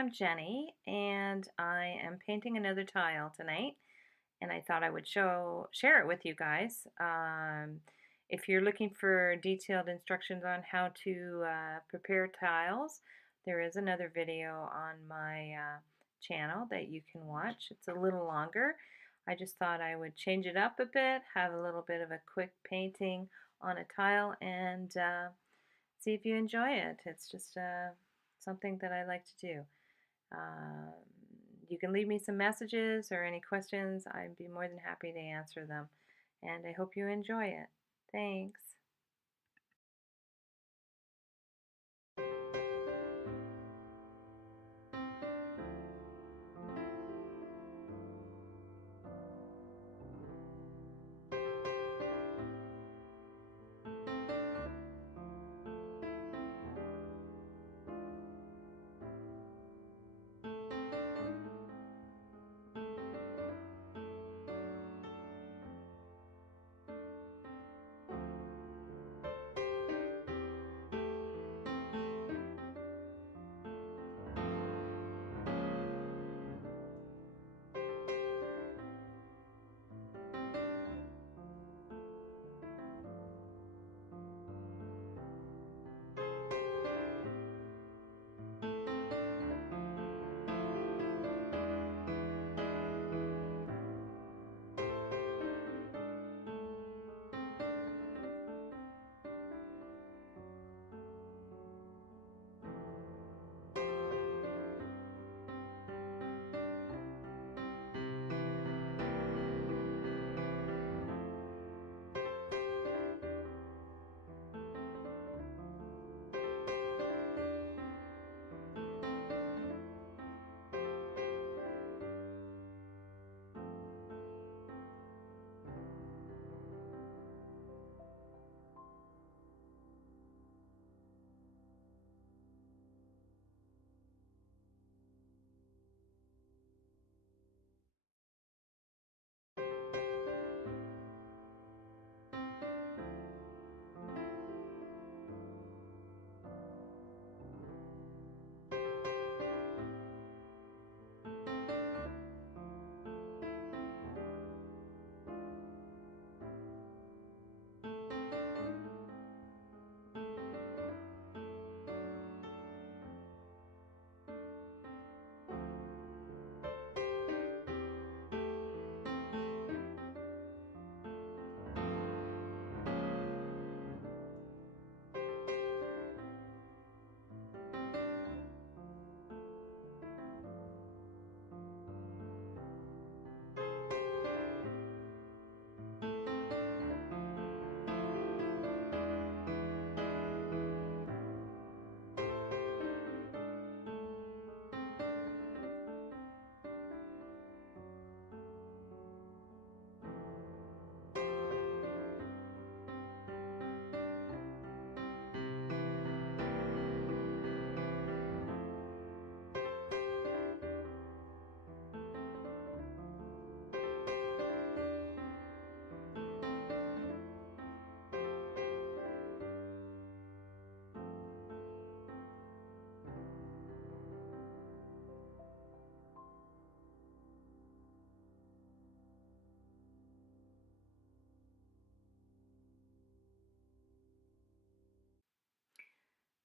am Jenny, and I am painting another tile tonight, and I thought I would share it with you guys. If you're looking for detailed instructions on how to prepare tiles, there is another video on my channel that you can watch. It's a little longer. I just thought I would change it up a bit, have a little bit of a quick painting on a tile, and see if you enjoy it. It's just something that I like to do. Um, you can leave me some messages or any questions. I'd be more than happy to answer them. And I hope you enjoy it. Thanks.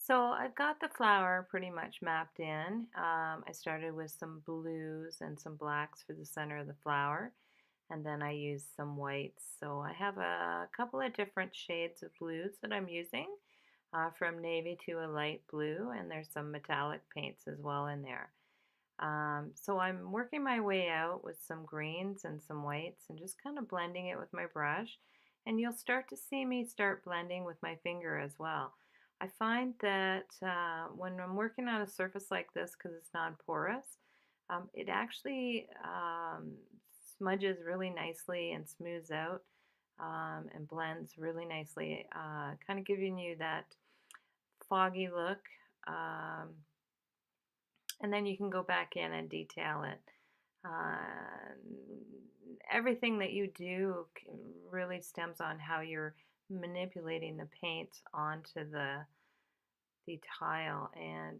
So I've got the flower pretty much mapped in. I started with some blues and some blacks for the center of the flower, and then I used some whites. So I have a couple of different shades of blues that I'm using, from navy to a light blue, and there's some metallic paints as well in there. So I'm working my way out with some greens and some whites and just kind of blending it with my brush. And you'll start to see me start blending with my finger as well. I find that when I'm working on a surface like this, because it's non-porous, it actually smudges really nicely and smooths out, and blends really nicely, kind of giving you that foggy look. Um, and then you can go back in and detail it. Uh, Everything that you do really stems on how you're manipulating the paint onto the tile, and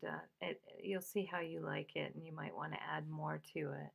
you'll see how you like it, and you might want to add more to it.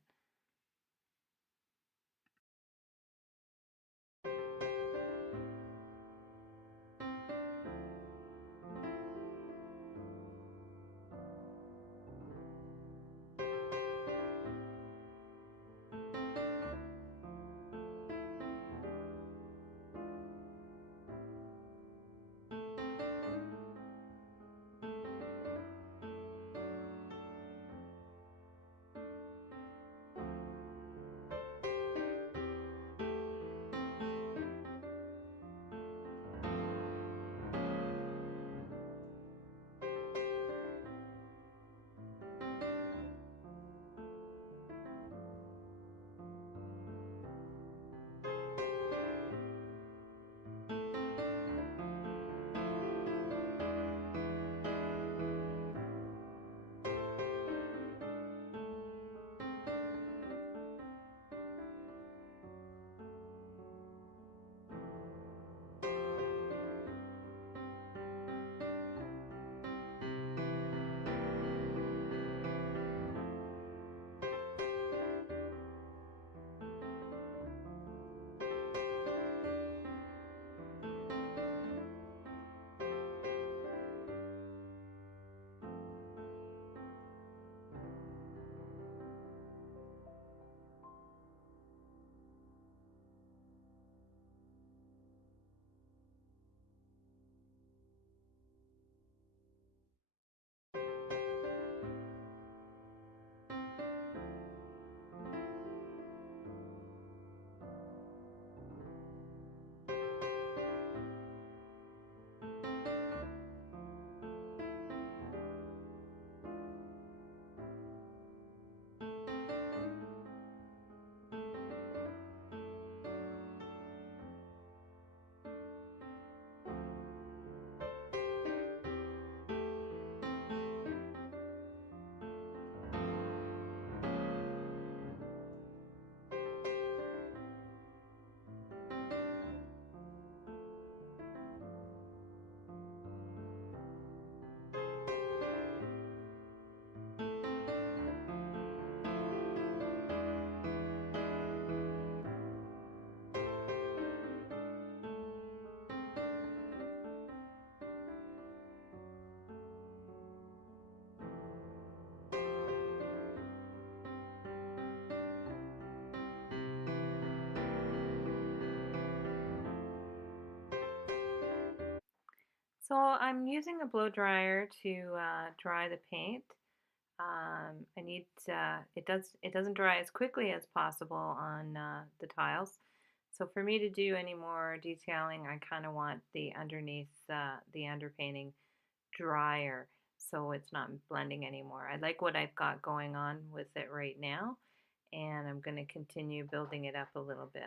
So I'm using a blow dryer to dry the paint. I need it doesn't dry as quickly as possible on the tiles. So for me to do any more detailing, I kind of want the underneath the underpainting drier so it's not blending anymore. I like what I've got going on with it right now, and I'm going to continue building it up a little bit.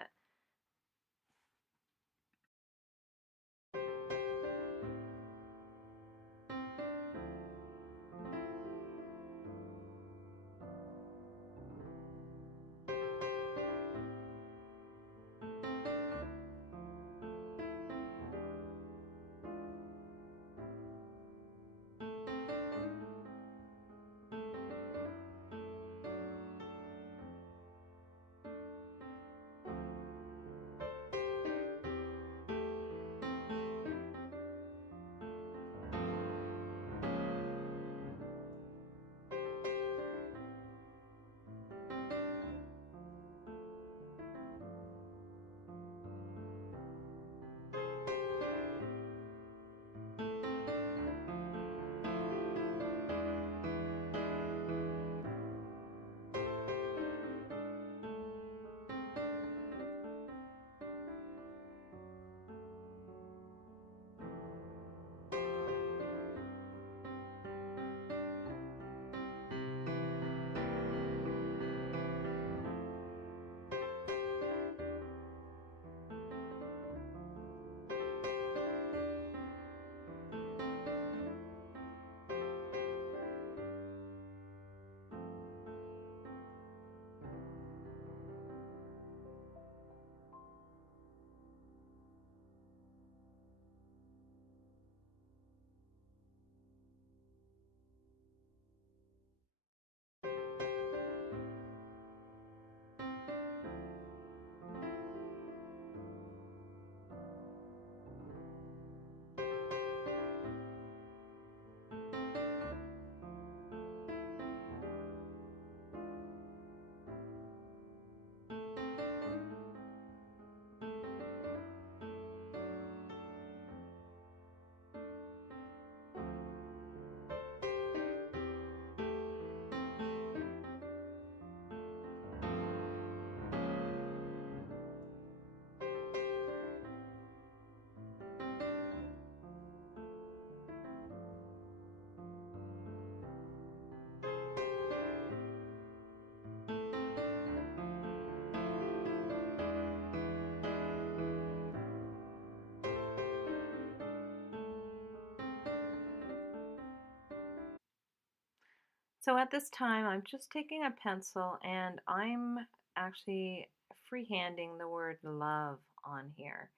So at this time, I'm just taking a pencil and I'm actually freehanding the word love on here.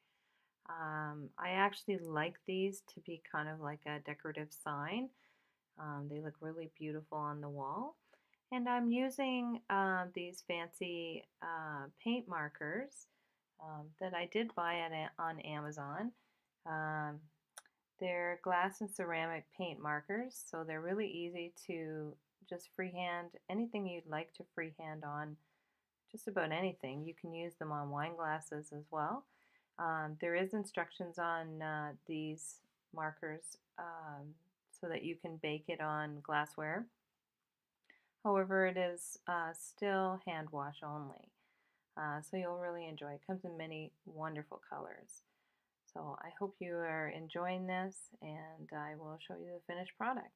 I actually like these to be kind of like a decorative sign. They look really beautiful on the wall. And I'm using these fancy paint markers that I did buy on Amazon. Um, they're glass and ceramic paint markers, so they're really easy to just freehand anything you'd like to freehand on, just about anything. You can use them on wine glasses as well. There is instructions on these markers so that you can bake it on glassware. However, it is still hand wash only. So you'll really enjoy it. It comes in many wonderful colors. So I hope you are enjoying this and I will show you the finished product.